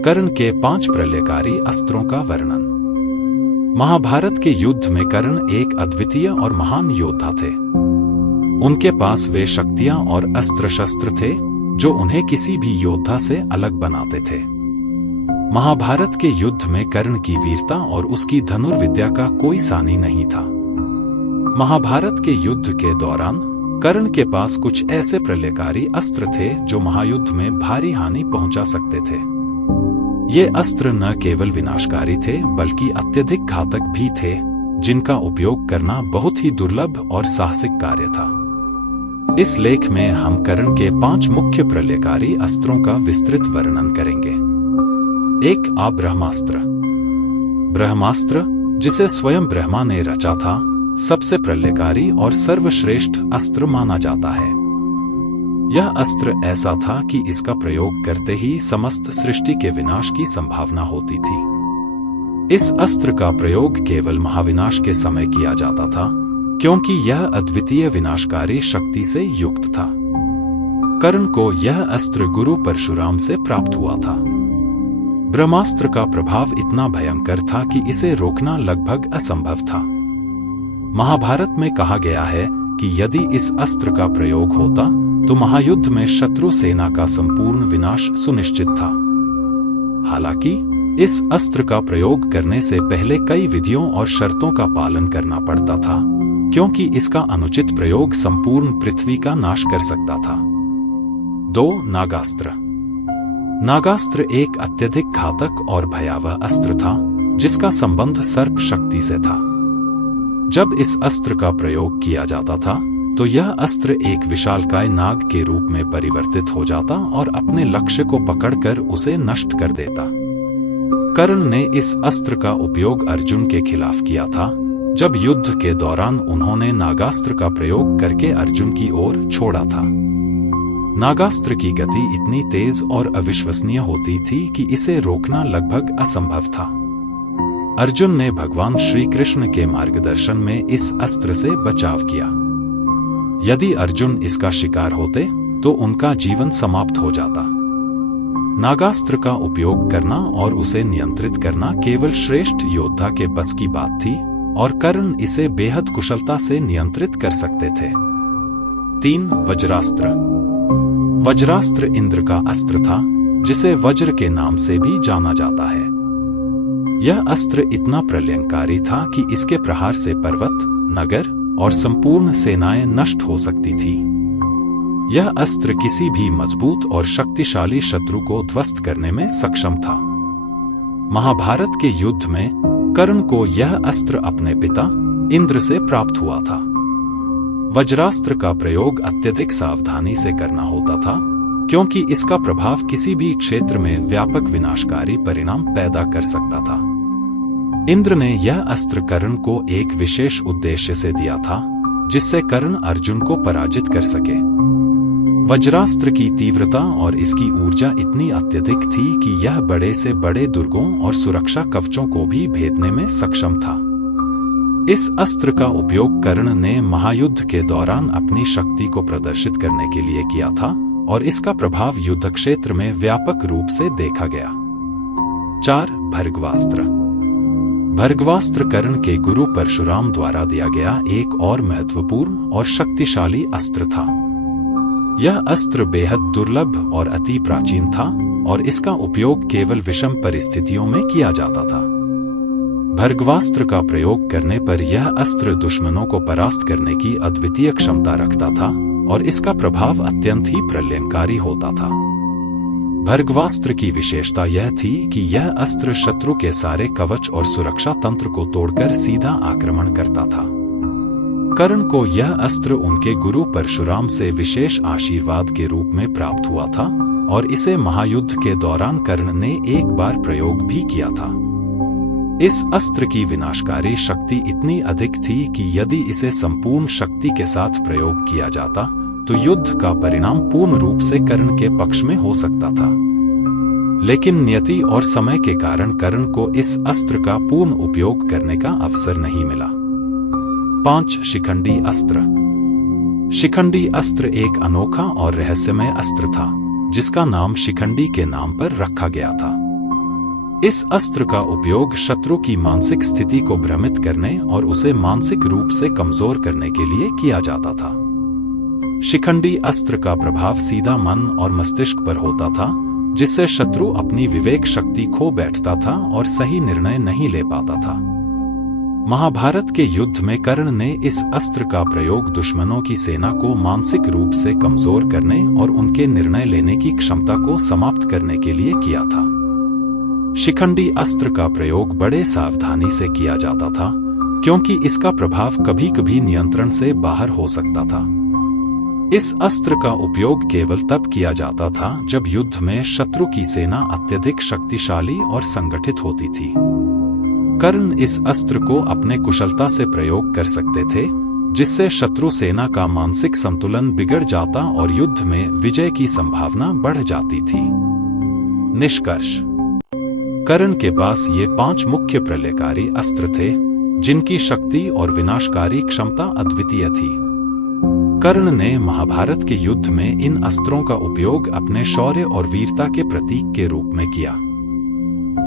कर्ण के 5 प्रलयकारी अस्त्रों का वर्णन। महाभारत के युद्ध में कर्ण एक अद्वितीय और महान योद्धा थे। उनके पास वे शक्तियां और अस्त्र शस्त्र थे जो उन्हें किसी भी योद्धा से अलग बनाते थे। महाभारत के युद्ध में कर्ण की वीरता और उसकी धनुर्विद्या का कोई सानी नहीं था। महाभारत के युद्ध के दौरान कर्ण के पास कुछ ऐसे प्रलयकारी अस्त्र थे जो महायुद्ध में भारी हानि पहुंचा सकते थे। ये अस्त्र न केवल विनाशकारी थे बल्कि अत्यधिक घातक भी थे, जिनका उपयोग करना बहुत ही दुर्लभ और साहसिक कार्य था। इस लेख में हम कर्ण के 5 मुख्य प्रलयकारी अस्त्रों का विस्तृत वर्णन करेंगे। 1. ब्रह्मास्त्र। ब्रह्मास्त्र, जिसे स्वयं ब्रह्मा ने रचा था, सबसे प्रलयकारी और सर्वश्रेष्ठ अस्त्र माना जाता है। यह अस्त्र ऐसा था कि इसका प्रयोग करते ही समस्त सृष्टि के विनाश की संभावना होती थी। इस अस्त्र का प्रयोग केवल महाविनाश के समय किया जाता था, क्योंकि यह अद्वितीय विनाशकारी शक्ति से युक्त था। कर्ण को यह अस्त्र गुरु परशुराम से प्राप्त हुआ था। ब्रह्मास्त्र का प्रभाव इतना भयंकर था कि इसे रोकना लगभग असंभव था। महाभारत में कहा गया है कि यदि इस अस्त्र का प्रयोग होता तो महायुद्ध में शत्रु सेना का संपूर्ण विनाश सुनिश्चित था। हालांकि इस अस्त्र का प्रयोग करने से पहले कई विधियों और शर्तों का पालन करना पड़ता था, क्योंकि इसका अनुचित प्रयोग संपूर्ण पृथ्वी का नाश कर सकता था। 2. नागास्त्र। नागास्त्र एक अत्यधिक घातक और भयावह अस्त्र था, जिसका संबंध सर्प शक्ति से था। जब इस अस्त्र का प्रयोग किया जाता था तो यह अस्त्र एक विशालकाय नाग के रूप में परिवर्तित हो जाता और अपने लक्ष्य को पकड़कर उसे नष्ट कर देता। कर्ण ने इस अस्त्र का उपयोग अर्जुन के खिलाफ किया था, जब युद्ध के दौरान उन्होंने नागास्त्र का प्रयोग करके अर्जुन की ओर छोड़ा था। नागास्त्र की गति इतनी तेज और अविश्वसनीय होती थी कि इसे रोकना लगभग असंभव था। अर्जुन ने भगवान श्री कृष्ण के मार्गदर्शन में इस अस्त्र से बचाव किया। यदि अर्जुन इसका शिकार होते तो उनका जीवन समाप्त हो जाता। नागास्त्र का उपयोग करना और उसे नियंत्रित करना केवल श्रेष्ठ योद्धा के बस की बात थी, और कर्ण इसे बेहद कुशलता से नियंत्रित कर सकते थे। 3. वज्रास्त्र। वज्रास्त्र इंद्र का अस्त्र था, जिसे वज्र के नाम से भी जाना जाता है। यह अस्त्र इतना प्रलयंकारी था कि इसके प्रहार से पर्वत, नगर और संपूर्ण सेनाएं नष्ट हो सकती थी। यह अस्त्र किसी भी मजबूत और शक्तिशाली शत्रु को ध्वस्त करने में सक्षम था। महाभारत के युद्ध में कर्ण को यह अस्त्र अपने पिता इंद्र से प्राप्त हुआ था। वज्रास्त्र का प्रयोग अत्यधिक सावधानी से करना होता था, क्योंकि इसका प्रभाव किसी भी क्षेत्र में व्यापक विनाशकारी परिणाम पैदा कर सकता था। इंद्र ने यह अस्त्र कर्ण को एक विशेष उद्देश्य से दिया था, जिससे कर्ण अर्जुन को पराजित कर सके। वज्रास्त्र की तीव्रता और इसकी ऊर्जा इतनी अत्यधिक थी कि यह बड़े से बड़े दुर्गों और सुरक्षा कवचों को भी भेदने में सक्षम था। इस अस्त्र का उपयोग कर्ण ने महायुद्ध के दौरान अपनी शक्ति को प्रदर्शित करने के लिए किया था, और इसका प्रभाव युद्ध क्षेत्र में व्यापक रूप से देखा गया। 4. भर्गवास्त्र। भर्गवास्त्र कर्ण के गुरु परशुराम द्वारा दिया गया एक और महत्वपूर्ण और शक्तिशाली अस्त्र था। यह अस्त्र बेहद दुर्लभ और अति प्राचीन था, और इसका उपयोग केवल विषम परिस्थितियों में किया जाता था। भर्गवास्त्र का प्रयोग करने पर यह अस्त्र दुश्मनों को परास्त करने की अद्वितीय क्षमता रखता था, और इसका प्रभाव अत्यंत ही प्रलयंकारी होता था। भर्गवास्त्र की विशेषता यह थी कि यह अस्त्र शत्रु के सारे कवच और सुरक्षा तंत्र को तोड़कर सीधा आक्रमण करता था। कर्ण को यह अस्त्र उनके गुरु परशुराम से विशेष आशीर्वाद के रूप में प्राप्त हुआ था, और इसे महायुद्ध के दौरान कर्ण ने एक बार प्रयोग भी किया था। इस अस्त्र की विनाशकारी शक्ति इतनी अधिक थी कि यदि इसे संपूर्ण शक्ति के साथ प्रयोग किया जाता तो युद्ध का परिणाम पूर्ण रूप से कर्ण के पक्ष में हो सकता था। लेकिन नियति और समय के कारण कर्ण को इस अस्त्र का पूर्ण उपयोग करने का अवसर नहीं मिला। 5. शिखंडी अस्त्र। शिखंडी अस्त्र एक अनोखा और रहस्यमय अस्त्र था, जिसका नाम शिखंडी के नाम पर रखा गया था। इस अस्त्र का उपयोग शत्रु की मानसिक स्थिति को भ्रमित करने और उसे मानसिक रूप से कमजोर करने के लिए किया जाता था। शिखंडी अस्त्र का प्रभाव सीधा मन और मस्तिष्क पर होता था, जिससे शत्रु अपनी विवेक शक्ति खो बैठता था और सही निर्णय नहीं ले पाता था। महाभारत के युद्ध में कर्ण ने इस अस्त्र का प्रयोग दुश्मनों की सेना को मानसिक रूप से कमजोर करने और उनके निर्णय लेने की क्षमता को समाप्त करने के लिए किया था। शिखंडी अस्त्र का प्रयोग बड़े सावधानी से किया जाता था, क्योंकि इसका प्रभाव कभी-कभी नियंत्रण से बाहर हो सकता था। इस अस्त्र का उपयोग केवल तब किया जाता था जब युद्ध में शत्रु की सेना अत्यधिक शक्तिशाली और संगठित होती थी। कर्ण इस अस्त्र को अपने कुशलता से प्रयोग कर सकते थे, जिससे शत्रु सेना का मानसिक संतुलन बिगड़ जाता और युद्ध में विजय की संभावना बढ़ जाती थी। निष्कर्ष: कर्ण के पास ये 5 मुख्य प्रलयकारी अस्त्र थे, जिनकी शक्ति और विनाशकारी क्षमता अद्वितीय थी। कर्ण ने महाभारत के युद्ध में इन अस्त्रों का उपयोग अपने शौर्य और वीरता के प्रतीक के रूप में किया।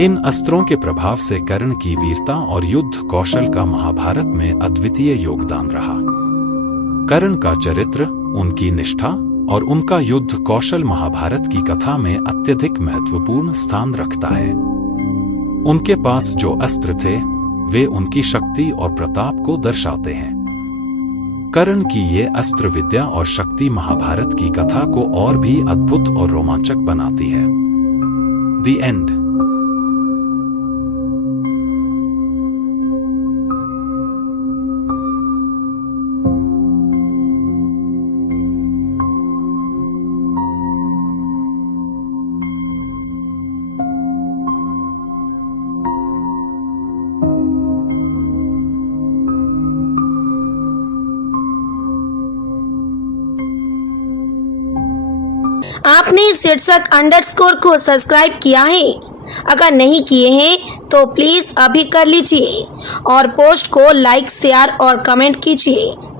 इन अस्त्रों के प्रभाव से कर्ण की वीरता और युद्ध कौशल का महाभारत में अद्वितीय योगदान रहा। कर्ण का चरित्र, उनकी निष्ठा और उनका युद्ध कौशल महाभारत की कथा में अत्यधिक महत्वपूर्ण स्थान रखता है। उनके पास जो अस्त्र थे, वे उनकी शक्ति और प्रताप को दर्शाते हैं। कर्ण की ये अस्त्र विद्या और शक्ति महाभारत की कथा को और भी अद्भुत और रोमांचक बनाती है। The end. आपने शीर्षक अंडरस्कोर को सब्सक्राइब किया है? अगर नहीं किए हैं तो प्लीज अभी कर लीजिए और पोस्ट को लाइक, शेयर और कमेंट कीजिए।